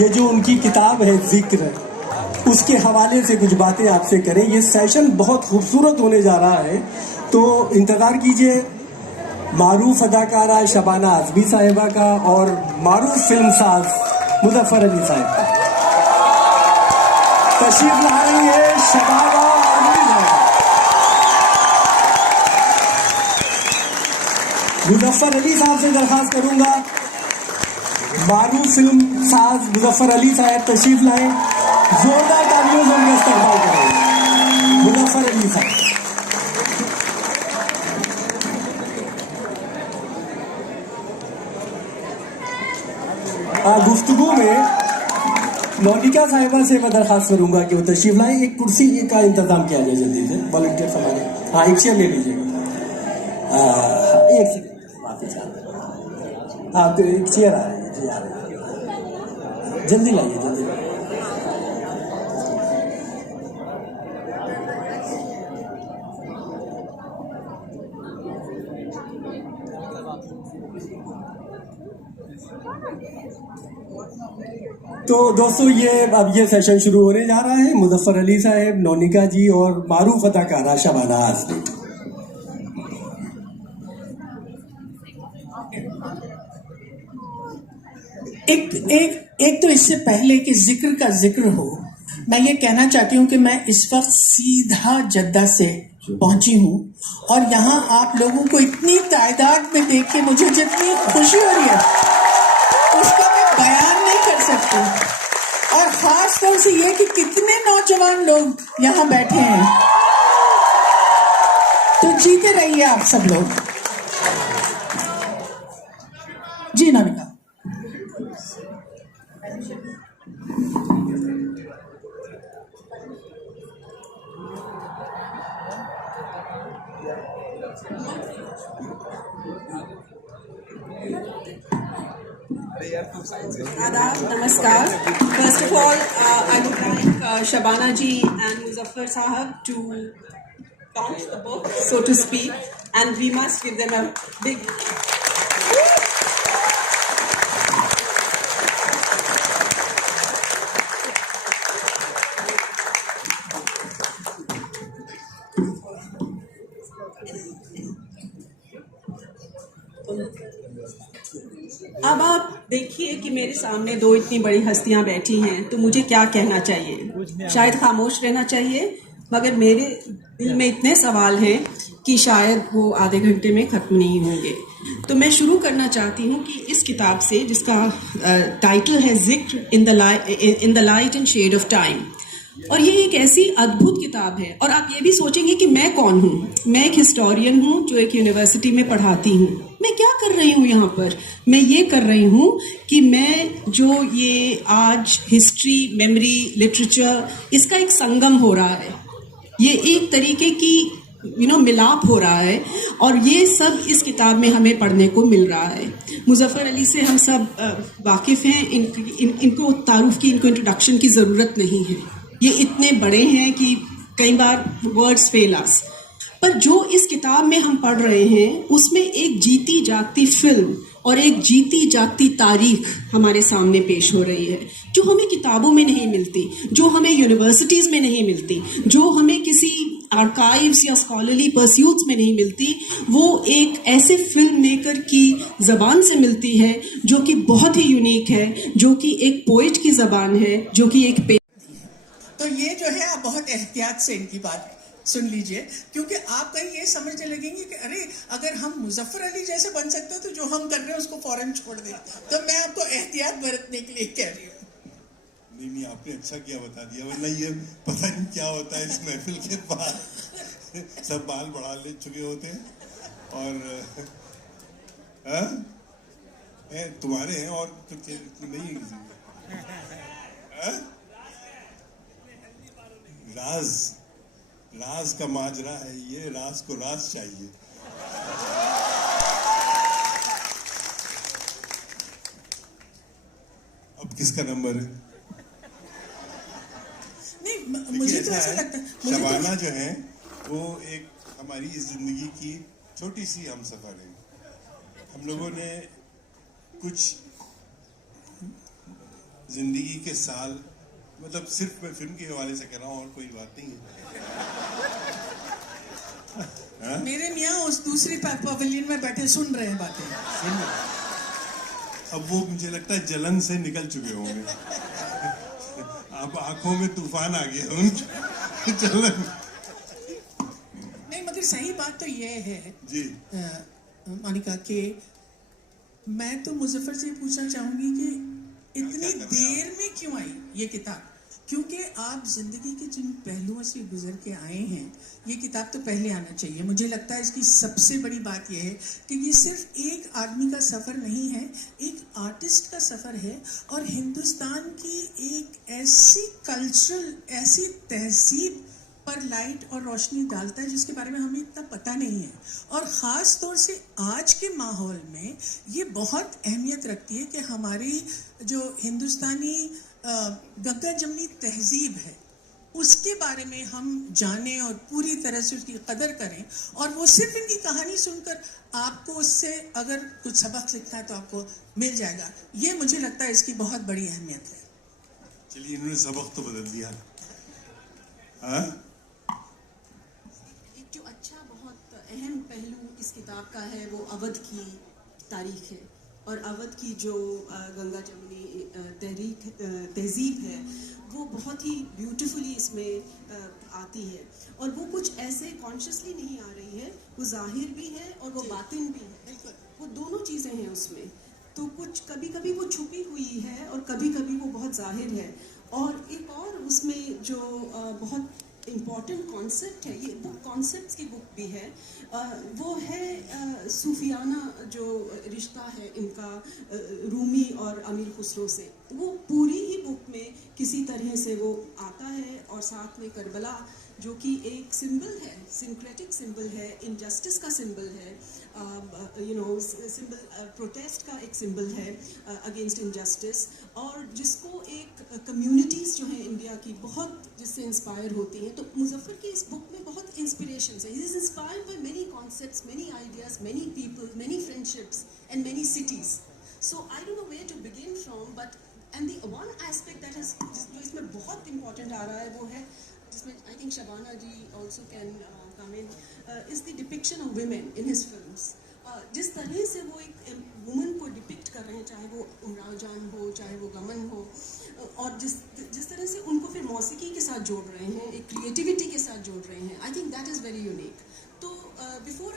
ये जो उनकी किताब है जिक्र, उसके हवाले से कुछ बातें आपसे करें। ये सेशन बहुत खूबसूरत होने जा रहा है, तो इंतज़ार कीजिए मारूफ अदाकारा शबाना आज़मी साहिबा का और मारूफ फिल्म साज मुजफ्फर अली साहब का। तशरीफ ला रही है शबाना आज़मी साहिबा। मुजफ्फर अली साहब से दरख्वास्त करूंगा, मारूफ फिल्म साज मुजफ्फर अली साहब तशरीफ लाएं, जोरदार तालियों से उनका इस्तकबाल करें। मुजफ्फर अली साहब। गुफ्तगू में मोनिका साहिबा से मैं दरख्वास्त करूंगा कि वो तशरीफ लाएं। एक कुर्सी का इंतजाम किया जाए जल्दी से, वॉलंटियर हमारे। हाँ, एक चेयर ले लीजिएगा। एक सेकंड, माफी चाहते हैं। हाँ, तो एक चेयर आ रही है जी, आ रही है, जल्दी लाइए, जल्दी लाइए। तो दोस्तों, अब ये सेशन शुरू होने जा रहा है। मुजफ्फर अली साहब, नौनिका जी और मारूफ अदाकारा शबाना आज़मी। एक तो इससे पहले कि जिक्र का जिक्र हो, मैं ये कहना चाहती हूँ कि मैं इस वक्त सीधा जद्दा से पहुंची हूँ और यहाँ आप लोगों को इतनी तादाद में देख के मुझे जितनी खुशी हो रही है उसका मैं बयान नहीं कर सकती। और खास तौर से ये कि कितने नौजवान लोग यहाँ बैठे हैं, तो जीते रहिए आप सब लोग। जी नौनिका। आदाब, नमस्कार. First of all, I would like Shabana ji and Muzaffar Sahab to launch the book, so to speak, and we must give them a big. अब आप देखिए कि मेरे सामने दो इतनी बड़ी हस्तियां बैठी हैं, तो मुझे क्या कहना चाहिए? शायद खामोश रहना चाहिए, मगर मेरे दिल में इतने सवाल हैं कि शायद वो आधे घंटे में ख़त्म नहीं होंगे। तो मैं शुरू करना चाहती हूँ कि इस किताब से, जिसका टाइटल है Zikr, in the light and shade of time. और ये एक ऐसी अद्भुत किताब है। और आप ये भी सोचेंगे कि मैं कौन हूँ? मैं एक हिस्टोरियन हूँ जो एक यूनिवर्सिटी में पढ़ाती हूँ। मैं क्या कर रही हूँ यहाँ पर? मैं ये कर रही हूँ कि मैं जो ये आज हिस्ट्री, मेमोरी, लिटरेचर, इसका एक संगम हो रहा है। ये एक तरीके की मिलाप हो रहा है और ये सब इस किताब में हमें पढ़ने को मिल रहा है। मुजफ्फर अली से हम सब वाकिफ़ हैं। इनको तारुफ की, इनको इंट्रोडक्शन की ज़रूरत नहीं है। ये इतने बड़े हैं कि कई बार वर्ड्स फेल अस। पर जो इस किताब में हम पढ़ रहे हैं उसमें एक जीती जागती फिल्म और एक जीती जागती तारीख हमारे सामने पेश हो रही है, जो हमें किताबों में नहीं मिलती, जो हमें यूनिवर्सिटीज़ में नहीं मिलती, जो हमें किसी आर्काइव्स या स्कॉलरली परस्यूट्स में नहीं मिलती। वो एक ऐसे फिल्म मेकर की ज़बान से मिलती है जो कि बहुत ही यूनिक है, जो कि एक पोइट की ज़बान है, जो कि एक तो ये जो है, आप बहुत एहतियात से इनकी बात सुन लीजिए, क्योंकि आप कहीं ये समझने लगेंगे कि अरे अगर हम मुजफ्फर अली जैसे बन सकते हो तो जो हम कर रहे हैं उसको फौरन छोड़ दें। तो मैं आपको एहतियात बरतने के लिए कह रही हूँ। नहीं, आपने अच्छा किया बता दिया, वरना ये पता नहीं क्या होता है इस महफिल के बाद। सब बाल बढ़ा ले चुके होते हैं और तुम्हारे हैं और तो नहीं है किसी में। राज का माजरा है ये, राज को राज चाहिए। अब किसका नंबर है? नहीं, मुझे तो ऐसा लगता है शबाना जो है वो एक हमारी इस जिंदगी की छोटी सी हमसफर है। हम लोगों ने कुछ जिंदगी के साल, मतलब सिर्फ मैं फिल्म के हवाले से कह रहा हूँ और कोई बात नहीं है। मेरे मियाँ उस दूसरी पवेलियन में बैठे सुन रहे हैं बातें। अब वो मुझे लगता है जलन से निकल चुके होंगे। अब आंखों में तूफान आ गया उनकी जलन। नहीं, मगर सही बात तो ये है जी मोनिका कि मैं तो मुजफ्फर से पूछना चाहूंगी कि इतनी देर में क्यों आई ये किताब? क्योंकि आप जिंदगी के जिन पहलुओं से गुजर के आए हैं, ये किताब तो पहले आना चाहिए। मुझे लगता है इसकी सबसे बड़ी बात यह है कि ये सिर्फ एक आदमी का सफ़र नहीं है, एक आर्टिस्ट का सफ़र है और हिंदुस्तान की एक ऐसी कल्चरल, ऐसी तहजीब पर लाइट और रोशनी डालता है जिसके बारे में हमें इतना पता नहीं है। और ख़ास तौर से आज के माहौल में ये बहुत अहमियत रखती है कि हमारी जो हिंदुस्तानी गंगा जमनी तहजीब है उसके बारे में हम जानें और पूरी तरह से उसकी कदर करें। और वो सिर्फ इनकी कहानी सुनकर आपको उससे अगर कुछ सबक सीखना है तो आपको मिल जाएगा। ये मुझे लगता है इसकी बहुत बड़ी अहमियत है। चलिए, इन्होंने सबक तो बदल दिया। हाँ, एक जो अच्छा बहुत अहम पहलू इस किताब का है वो अवध की तारीख है और अवध की जो गंगा जमुनी तहजीब है वो बहुत ही ब्यूटीफुली इसमें आती है और वो कुछ ऐसे कॉन्शियसली नहीं आ रही है, वो जाहिर भी है और वो बातिन भी है, वो दोनों चीज़ें हैं उसमें। तो कुछ कभी कभी वो छुपी हुई है और कभी कभी वो बहुत जाहिर है। और एक और उसमें जो बहुत इम्पॉर्टेंट कॉन्सेप्ट है, ये बुक कॉन्सेप्ट्स की बुक भी है, वो है सूफियाना जो रिश्ता है इनका रूमी और अमीर खुसरो से। वो पूरी ही बुक में किसी तरह से वो आता है और साथ में करबला जो कि एक सिंबल है, सिंक्रेटिक सिंबल है, इनजस्टिस का सिंबल है, सिंबल प्रोटेस्ट का एक सिंबल है अगेंस्ट इनजस्टिस, और जिसको एक कम्युनिटीज़ जो हैं इंडिया की बहुत जिससे इंस्पायर होती हैं। तो मुजफ्फर की इस बुक में बहुत इंस्पिरेशन है। He is inspired by many concepts, many ideas, many people, many friendships and many cities. So I don't know where to begin from, but and the one aspect that is जो इसमें बहुत important आ रहा है वो है, जिसमें I think Shabana ji also can come in, is the depiction of women in his films. जिस तरह से वो एक वुमन को डिपिक्ट कर रहे हैं, चाहे वो उमराव जान हो, चाहे वो गमन हो, और जिस तरह से उनको फिर मौसीकी के साथ जोड़ रहे हैं, एक क्रिएटिविटी के साथ जोड़ रहे हैं, I think that is very unique. तो बिफोर